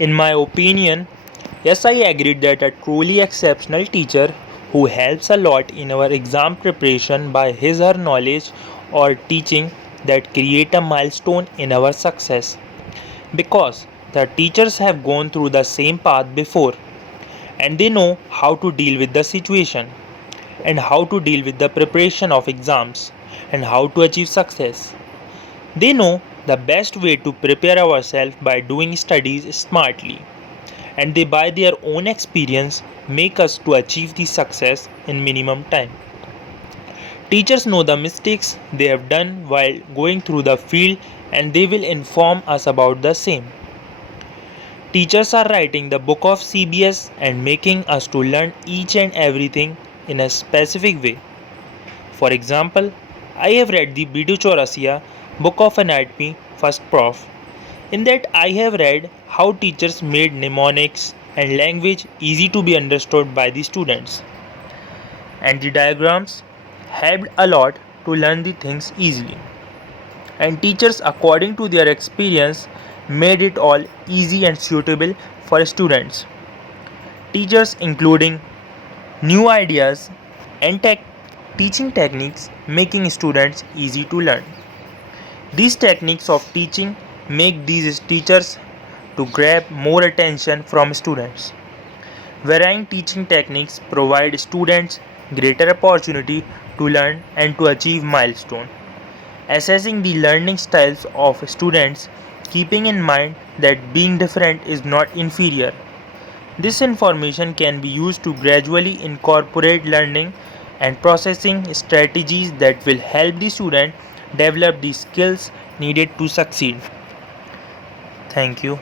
In my opinion, yes, I agree that a truly exceptional teacher who helps a lot in our exam preparation by his or her knowledge or teaching that create a milestone in our success because the teachers have gone through the same path before and they know how to deal with the situation and how to deal with the preparation of exams and how to achieve success. They know the best way to prepare ourselves by doing studies smartly and they by their own experience make us to achieve the success in minimum time. Teachers know the mistakes they have done while going through the field and they will inform us about the same. Teachers are writing the book of CBS and making us to learn each and everything in a specific way. For example, I have read the Bidu Chaurasia book of anatomy first prof. In that I have read how teachers made mnemonics and language easy to be understood by the students. And the diagrams helped a lot to learn the things easily. And teachers according to their experience made it all easy and suitable for students. Teachers including new ideas and teaching techniques making students easy to learn. These techniques of teaching make these teachers to grab more attention from students. Varying teaching techniques provide students greater opportunity to learn and to achieve milestone. Assessing the learning styles of students, keeping in mind that being different is not inferior. This information can be used to gradually incorporate learning and processing strategies that will help the student develop the skills needed to succeed. Thank you.